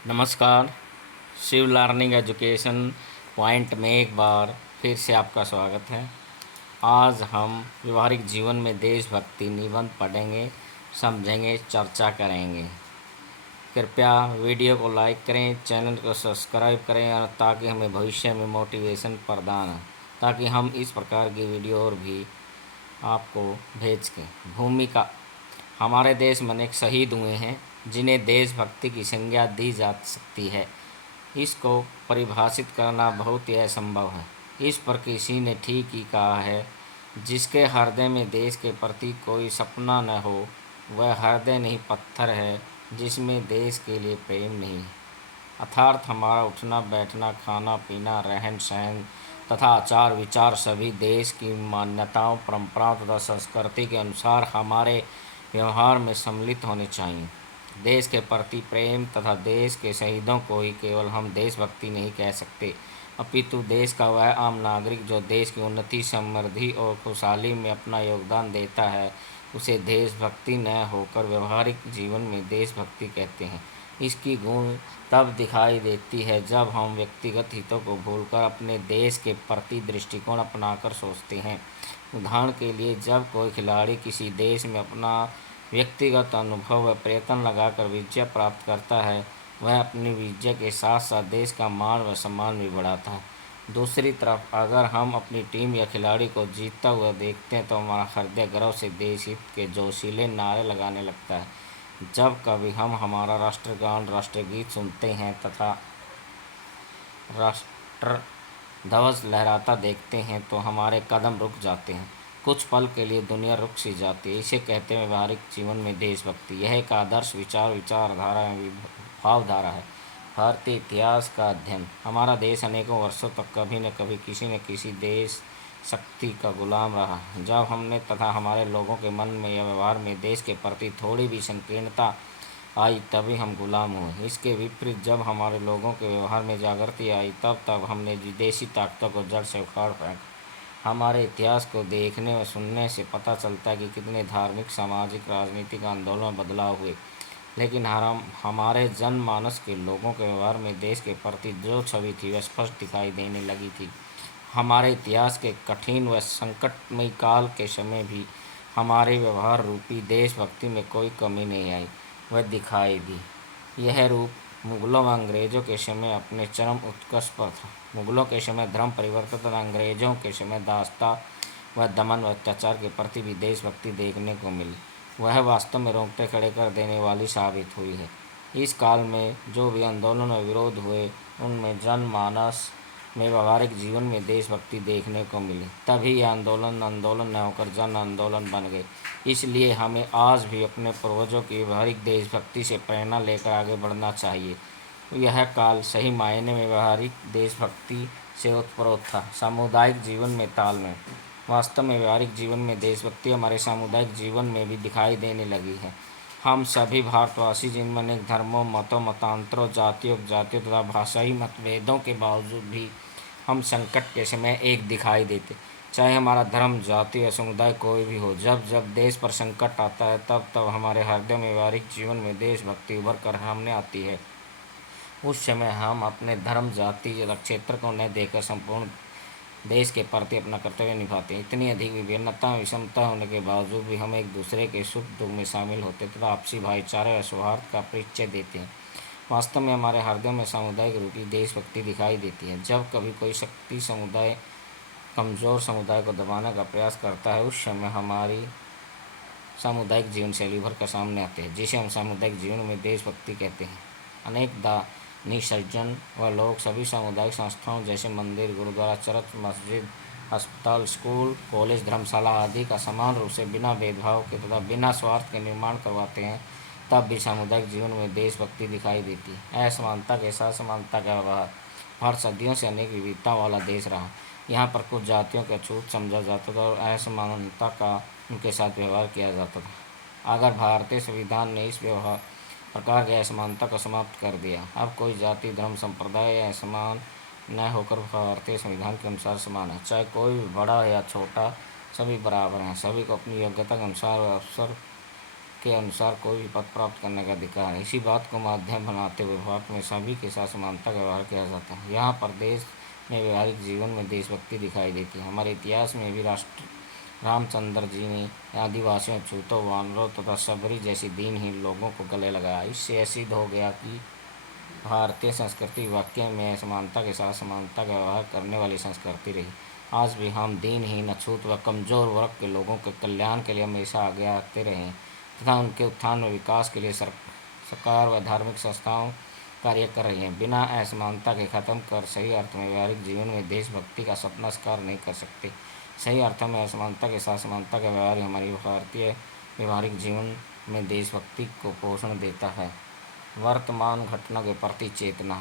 नमस्कार। Shiv learning education point में एक बार फिर से आपका स्वागत है। आज हम व्यवहारिक जीवन में देशभक्ति निबंध पढ़ेंगे, समझेंगे, चर्चा करेंगे। कृपया वीडियो को लाइक करें, चैनल को सब्सक्राइब करें और ताकि हमें भविष्य में मोटिवेशन प्रदान हो, ताकि हम इस प्रकार की वीडियो और भी आपको भेज के। भूमिका: हमारे देश में अनेक शहीद हुए हैं जिन्हें देशभक्ति की संज्ञा दी जा सकती है। इसको परिभाषित करना बहुत ही असंभव है। इस पर किसी ने ठीक ही कहा है, जिसके हृदय में देश के प्रति कोई सपना न हो वह हृदय नहीं पत्थर है जिसमें देश के लिए प्रेम नहीं है। अर्थात हमारा उठना बैठना, खाना पीना, रहन सहन तथा आचार विचार सभी देश की मान्यताओं, परंपराओं तथा संस्कृति के अनुसार हमारे व्यवहार में सम्मिलित होने चाहिए। देश के प्रति प्रेम तथा देश के शहीदों को ही केवल हम देशभक्ति नहीं कह सकते, अपितु देश का वह आम नागरिक जो देश की उन्नति, समृद्धि और खुशहाली में अपना योगदान देता है, उसे देशभक्ति न होकर व्यवहारिक जीवन में देशभक्ति कहते हैं। इसकी गुण तब दिखाई देती है जब हम व्यक्तिगत हितों को भूलकर अपने देश के प्रति दृष्टिकोण अपनाकर सोचते हैं। उदाहरण के लिए, जब कोई खिलाड़ी किसी देश में अपना व्यक्तिगत अनुभव व प्रयत्न लगाकर विजय प्राप्त करता है, वह अपनी विजय के साथ साथ देश का मान व सम्मान भी बढ़ाता है। दूसरी तरफ अगर हम अपनी टीम या खिलाड़ी को जीतता हुआ देखते हैं तो हमारा हृदय गर्व से देश हित के जोशीले नारे लगाने लगता है। जब कभी हम हमारा राष्ट्रगान, राष्ट्रगीत सुनते हैं तथा राष्ट्र ध्वज लहराता देखते हैं तो हमारे कदम रुक जाते हैं। कुछ पल के लिए दुनिया रुक सी जाती है। इसे कहते हैं व्यवहारिक जीवन में देशभक्ति। यह एक आदर्श विचारधारा एवं भावधारा है। भारतीय इतिहास का अध्ययन: हमारा देश अनेकों वर्षों तक कभी न कभी किसी न किसी देश शक्ति का गुलाम रहा। जब हमने तथा हमारे लोगों के मन में या व्यवहार में देश के प्रति थोड़ी भी संकीर्णता आई तभी हम गुलाम हुए। इसके विपरीत जब हमारे लोगों के व्यवहार में जागृति आई तब हमने विदेशी ताकतों को जड़ से उखाड़ फेंका। हमारे इतिहास को देखने व सुनने से पता चलता है कि कितने धार्मिक, सामाजिक, राजनीतिक आंदोलन बदलाव हुए, लेकिन हमारे जनमानस के लोगों के व्यवहार में देश के प्रति जो छवि थी वह स्पष्ट दिखाई देने लगी थी। हमारे इतिहास के कठिन व संकटमय काल के समय भी हमारे व्यवहार रूपी देशभक्ति में कोई कमी नहीं आई, वह दिखाई दी। यह रूप मुगलों व अंग्रेज़ों के समय अपने चरम उत्कर्ष पर था। मुगलों के समय धर्म परिवर्तन तथा अंग्रेज़ों के समय दासता व दमन व अत्याचार के प्रति भी देशभक्ति देखने को मिली। वह वास्तव में रोंगटे खड़े कर देने वाली साबित हुई है। इस काल में जो भी आंदोलन व विरोध हुए उनमें जनमानस में व्यवहारिक जीवन में देशभक्ति देखने को मिली। तभी ये आंदोलन न होकर जन आंदोलन बन गए। इसलिए हमें आज भी अपने पूर्वजों की व्यवहारिक देशभक्ति से प्रेरणा लेकर आगे बढ़ना चाहिए। यह काल सही मायने में व्यवहारिक देशभक्ति से उत्प्रोत था। सामुदायिक जीवन में तालमेल: वास्तव में व्यवहारिक जीवन में देशभक्ति हमारे सामुदायिक जीवन में भी दिखाई देने लगी है। हम सभी भारतवासी, जिनमें अनेक धर्मों, मतों, मतांतरों, जातियों, उपजातियों तथा भाषाई मतभेदों के बावजूद भी हम संकट के समय एक दिखाई देते। चाहे हमारा धर्म, जाति या समुदाय कोई भी हो, जब जब देश पर संकट आता है तब हमारे हृदय में व्यवहारिक जीवन में देशभक्ति उभर कर सामने आती है। उस समय हम अपने धर्म, जाति या क्षेत्र को न देखकर संपूर्ण देश के प्रति अपना कर्तव्य निभाते हैं। इतनी अधिक विभिन्नता विषमता होने के बावजूद भी हम एक दूसरे के सुख दुख में शामिल होते तथा आपसी भाईचारे व सौहार्द का परिचय देते हैं। वास्तव में हमारे हृदय में सामुदायिक रूपी देशभक्ति दिखाई देती है। जब कभी कोई शक्ति समुदाय कमज़ोर समुदाय को दबाने का प्रयास करता है, उस समय हमारी सामुदायिक जीवन शैली उभर कर सामने आते हैं, जिसे हम सामुदायिक जीवन में देशभक्ति कहते हैं। अनेकदा निसर्जन व लोग सभी सामुदायिक संस्थाओं जैसे मंदिर, गुरुद्वारा, चर्च, मस्जिद, अस्पताल, स्कूल, कॉलेज, धर्मशाला आदि का समान रूप से बिना भेदभाव के तथा बिना स्वार्थ के निर्माण करवाते हैं, तब भी सामुदायिक जीवन में देशभक्ति दिखाई देती है। असमानता के साथ समानता का व्यवहार: भारत सदियों से अनेक विविधता वाला देश रहा। यहाँ पर कुछ जातियों को अछूत समझा जाता था और असमानता का उनके साथ व्यवहार किया जाता था। अगर भारतीय संविधान ने इस व्यवहार प्रकार की असमानता को समाप्त कर दिया। अब कोई जाति, धर्म, संप्रदाय असमान न होकर भारतीय संविधान के अनुसार समान है। चाहे कोई भी बड़ा या छोटा, सभी बराबर हैं। सभी को अपनी योग्यता के अनुसार अवसर के अनुसार कोई भी पद प्राप्त करने का अधिकार है। इसी बात को माध्यम बनाते हुए भारत में सभी के साथ समानता का व्यवहार किया जाता है। यहाँ पर देश में व्यवहारिक जीवन में देशभक्ति दिखाई देती है। हमारे इतिहास में भी राष्ट्र रामचंद्र जी ने आदिवासियों, छूतों, वानरों तथा शबरी जैसी दीनहीन लोगों को गले लगाया। इससे यह सिद्ध हो गया कि भारतीय संस्कृति वाकई में समानता के साथ समानता का व्यवहार करने वाली संस्कृति रही। आज भी हम दीनहीन, अछूत व कमज़ोर वर्ग के लोगों के कल्याण के लिए हमेशा आगे आते रहे तथा उनके उत्थान व विकास के लिए सरकार व धार्मिक संस्थाओं कार्य कर रही हैं। बिना असमानता के ख़त्म कर सही अर्थ में व्यवहारिक जीवन में देशभक्ति का सपना साकार नहीं कर सकते। सही अर्थों में असमानता के साथ समानता का व्यवहार ही हमारी भारतीय व्यवहारिक जीवन में देशभक्ति को पोषण देता है। वर्तमान घटना के प्रति चेतना।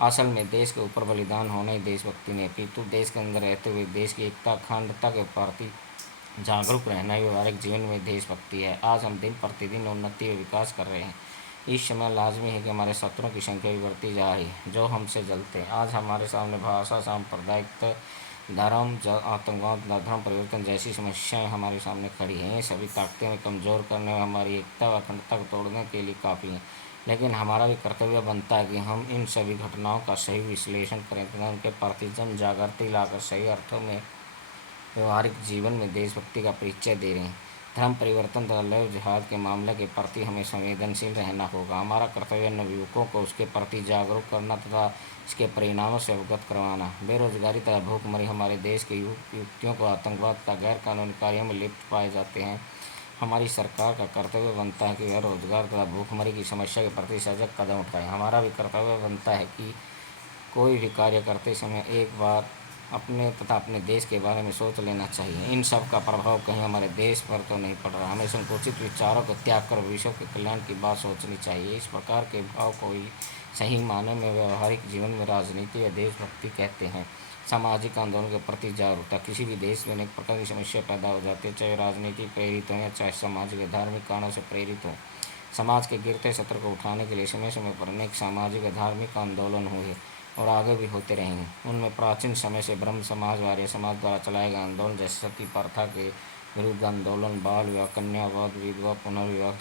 असल में देश के ऊपर बलिदान होना ही देशभक्ति नहीं, अपितु देश के अंदर रहते हुए देश की एकता, अखंडता के प्रति जागरूक रहना ही व्यवहारिक जीवन में देशभक्ति है। आज हम दिन प्रतिदिन उन्नति व विकास कर रहे हैं। इस समय लाजमी है कि हमारे शत्रुओं की संख्या भी बढ़ती जा रही है, जो हमसे जलते हैं। आज हमारे सामने भाषा, सांप्रदायिकता, धर्म, आतंकवाद, धर्म परिवर्तन जैसी समस्याएं हमारे सामने खड़ी हैं। ये सभी ताकतें हमें कमज़ोर करने व हमारी एकता व अखंडता को तोड़ने के लिए काफ़ी हैं। लेकिन हमारा भी कर्तव्य बनता है कि हम इन सभी घटनाओं का सही विश्लेषण करें तथा उनके प्रति जन जागृति लाकर सही अर्थों में व्यवहारिक जीवन में देशभक्ति का परिचय दे रहे हैं। धर्म परिवर्तन तथा लव जिहाद के मामले के प्रति हमें संवेदनशील रहना होगा। हमारा कर्तव्य नवयुवकों को उसके प्रति जागरूक करना तथा इसके परिणामों से अवगत करवाना। बेरोजगारी तथा भूखमरी हमारे देश के युवतियों को आतंकवाद का गैर कानूनी कार्यों में लिप्त पाए जाते हैं। हमारी सरकार का कर्तव्य बनता है कि वह रोजगार तथा भूखमरी की समस्या के प्रति सजग कदम उठाए। हमारा भी कर्तव्य बनता है कि कोई भी कार्य करते समय एक बार अपने तथा अपने देश के बारे में सोच लेना चाहिए। इन सब का प्रभाव कहीं हमारे देश पर तो नहीं पड़ रहा। हमें संकुचित विचारों को त्याग कर विश्व के कल्याण की बात सोचनी चाहिए। इस प्रकार के भाव को ही सही मायने में व्यवहारिक जीवन में राजनीति या देशभक्ति कहते हैं। सामाजिक आंदोलन के प्रति जागरूकता। किसी भी देश में अनेक प्रकार की समस्या पैदा हो जाती है, चाहे राजनीति प्रेरित हो या चाहे सामाजिक या धार्मिक कारणों से प्रेरित हो। समाज के गिरते सत्र को उठाने के लिए समय समय पर अनेक सामाजिक और धार्मिक आंदोलन हुए और आगे भी होते रहेंगे। उनमें प्राचीन समय से ब्रह्म समाज, आर्य समाज द्वारा चलाए गए आंदोलन जैसे सती प्रथा के विरुद्ध आंदोलन, बाल विवाह, कन्यावाद, विधवा पुनर्विवाह,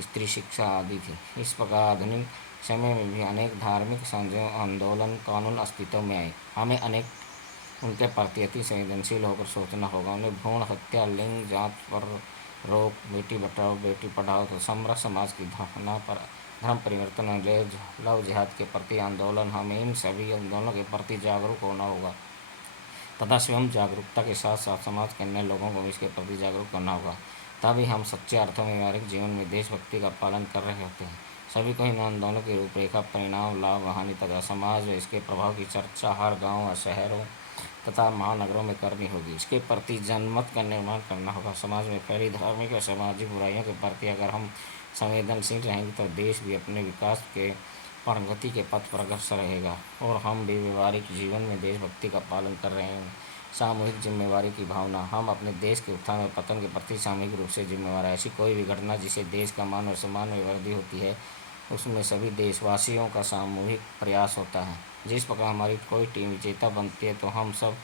स्त्री शिक्षा आदि थी। इस प्रकार आधुनिक समय में भी अनेक धार्मिक आंदोलन, कानून अस्तित्व में आए। हमें अनेक उनके प्रति अति संवेदनशील होकर सोचना होगा। उन्हें भ्रूण हत्या, लिंग जांच पर रोक, बेटी बचाओ बेटी पढ़ाओ तो समरस समाज की भावना पर धर्म परिवर्तन, लव जिहाद के प्रति आंदोलन, हमें इन सभी आंदोलनों के प्रति जागरूक होना होगा तथा स्वयं जागरूकता के साथ साथ समाज के अन्य लोगों को भी इसके प्रति जागरूक करना होगा। तभी हम सच्चे अर्थों में व्यवहारिक जीवन में देशभक्ति का पालन कर रहे होते हैं। सभी को इन आंदोलनों की रूपरेखा, परिणाम, लाभ, हानि तथा समाज व इसके प्रभाव की चर्चा हर गाँव व शहरों तथा महानगरों में करनी होगी। इसके प्रति जनमत का निर्माण करना होगा। समाज में फैली धार्मिक और सामाजिक बुराइयों के प्रति अगर हम संवेदनशील रहेंगे तो देश भी अपने विकास के प्रगति के पथ पर अग्रसर रहेगा और हम भी व्यवहारिक जीवन में देशभक्ति का पालन कर रहे हैं। सामूहिक जिम्मेवारी की भावना। हम अपने देश के उत्थान और पतन के प्रति सामूहिक रूप से जिम्मेवार हैं। ऐसी कोई भी घटना जिससे देश का मान और सम्मान में वृद्धि होती है, उसमें सभी देशवासियों का सामूहिक प्रयास होता है। जिस प्रकार हमारी कोई टीम विजेता बनती है तो हम सब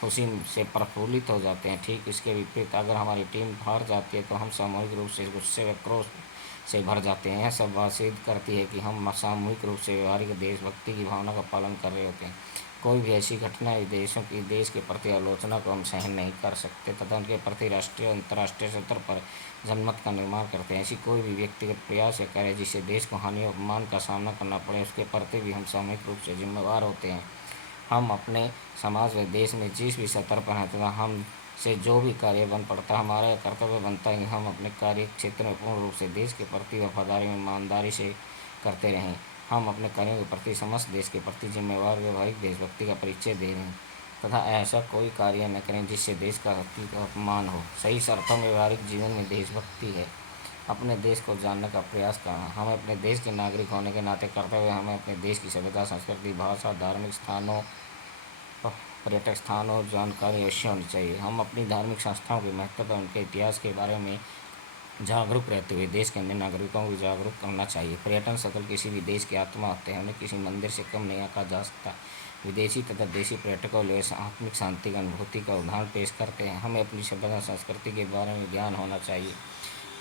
खुशी से प्रफुल्लित हो जाते हैं। ठीक इसके विपरीत अगर हमारी टीम हार जाती है तो हम सामूहिक रूप से गुस्से व क्रोध से भर जाते हैं। यह सब बात सिद्ध करती है कि हम सामूहिक रूप से व्यवहारिक देशभक्ति की भावना का पालन कर रहे होते हैं। कोई भी ऐसी घटना देश के प्रति आलोचना को हम सहन नहीं कर सकते तथा उनके प्रति राष्ट्रीय और अंतर्राष्ट्रीय स्तर पर जनमत का निर्माण करते हैं। ऐसी कोई भी व्यक्तिगत प्रयास या कार्य जिससे देश को हानि और अपमान का सामना करना पड़े, उसके प्रति भी हम सामूहिक रूप से जिम्मेवार होते हैं। हम अपने समाज व देश में जिस भी स्तर पर हैं तथा हम से जो भी कार्य बन पड़ता है, हमारा कर्तव्य बनता है कि हम अपने कार्य क्षेत्र में पूर्ण रूप से देश के प्रति वफादारी में ईमानदारी से करते रहें। हम अपने कार्यों के प्रति समस्त देश के प्रति जिम्मेवार व्यवहारिक देशभक्ति का परिचय दे रहे हैं तथा ऐसा कोई कार्य न करें जिससे देश का अपमान हो। सही अर्थों में व्यवहारिक जीवन में देशभक्ति है अपने देश को जानने का प्रयास करना। हमें अपने देश के नागरिक होने के नाते कर्तव्य हमें अपने देश की सभ्यता, संस्कृति, भाषा, धार्मिक स्थानों, पर्यटक स्थानों जानकारी अवश्य होनी चाहिए। हम अपनी धार्मिक संस्थाओं के महत्व और उनके इतिहास के बारे में जागरूक रहते हुए देश के अन्य नागरिकों को जागरूक करना चाहिए। पर्यटन स्थल किसी भी देश की आत्मा होते हैं, उन्हें किसी मंदिर से कम नहीं आंका जा सकता। विदेशी तथा देशी पर्यटकों के लिए आत्मिक शांति की अनुभूति का उदाहरण पेश करते हैं। हमें अपनी सभ्यता, संस्कृति के बारे में ज्ञान होना चाहिए।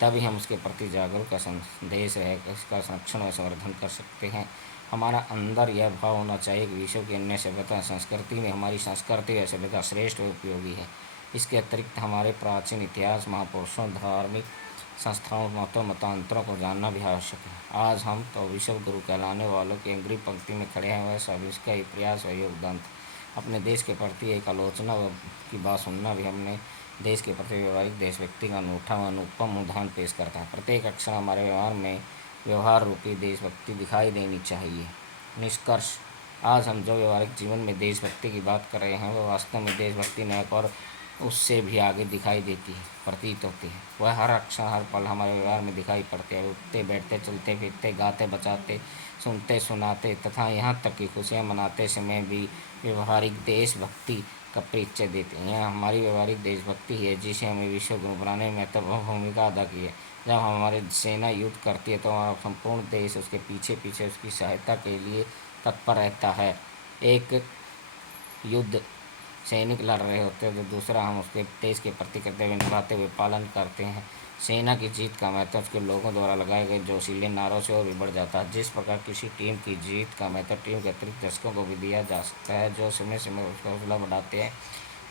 तभी हम उसके प्रति जागरूक का संदेश है इसका संरक्षण व संवर्धन कर सकते हैं। हमारा अंदर यह भाव होना चाहिए कि विश्व की अन्य सभ्यता संस्कृति में हमारी संस्कृति व सभ्यता श्रेष्ठ व उपयोगी है। इसके अतिरिक्त हमारे प्राचीन इतिहास, महापुरुषों, धार्मिक संस्थाओं, मतों, मतांतरों को जानना भी आवश्यक है। आज हम तो विश्व गुरु कहलाने वालों की अग्रणी पंक्ति में खड़े हैं, वह सब इसका ही प्रयास व योगदान था। अपने देश के प्रति एक आलोचना की बात सुनना भी हमने देश के प्रति व्यवहारिक देशभक्ति का अनूठा व अनुपम उदाहरण पेश करता है। प्रत्येक अक्षर हमारे व्यवहार में व्यवहार रूपी देशभक्ति दिखाई देनी चाहिए। निष्कर्ष, आज हम जो व्यवहारिक जीवन में देशभक्ति की बात कर रहे हैं वह वास्तव में देशभक्ति नहीं और उससे भी आगे दिखाई देती है, प्रतीत होती है। वह हर अक्षर, हर पल हमारे व्यवहार में दिखाई पड़ते हैं। उठते बैठते, चलते फिरते, गाते बजाते, सुनते सुनाते तथा यहाँ तक कि खुशियाँ मनाते समय भी व्यवहारिक देशभक्ति का परिचय देते हैं। यह हमारी व्यवहारिक देशभक्ति है जिसे हमें विश्व गुरु बनाने में महत्वपूर्ण भूमिका अदा की है। जब हमारी सेना युद्ध करती है तो हमारा संपूर्ण देश उसके पीछे पीछे उसकी सहायता के लिए तत्पर रहता है। एक युद्ध सैनिक लड़ रहे होते हैं तो दूसरा हम उसके देश के प्रति कर्तव्य निभाते हुए पालन करते हैं। सेना की जीत का महत्व उसके लोगों द्वारा लगाए गए जोशीले नारों से और भी बढ़ जाता है। जिस प्रकार किसी टीम की जीत का महत्व टीम के अतिरिक्त दर्शकों को भी दिया जा सकता है जो समय समय उसका हौसला बढ़ाते हैं।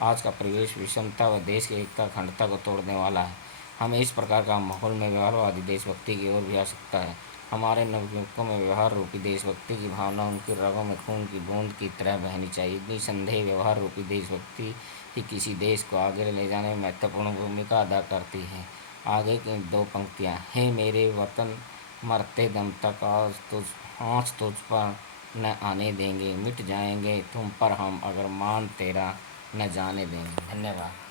आज का परिवेश विषमता व देश की एकता अखंडता को तोड़ने वाला है। हमें इस प्रकार का माहौल में व्यवहारवादी देशभक्ति की ओर भी आ सकता है। हमारे नवयुवकों में व्यवहार रूपी देशभक्ति की भावना उनकी रगों में खून की बूंद की तरह बहनी चाहिए। निसंदेह व्यवहार रूपी देशभक्ति ही किसी देश को आगे ले जाने में महत्वपूर्ण भूमिका अदा करती है। आगे की दो पंक्तियाँ, हे मेरे वतन मरते दम तक आँच तुझ पर न आने देंगे, मिट जाएंगे तुम पर हम अगर मान तेरा न जाने देंगे। धन्यवाद।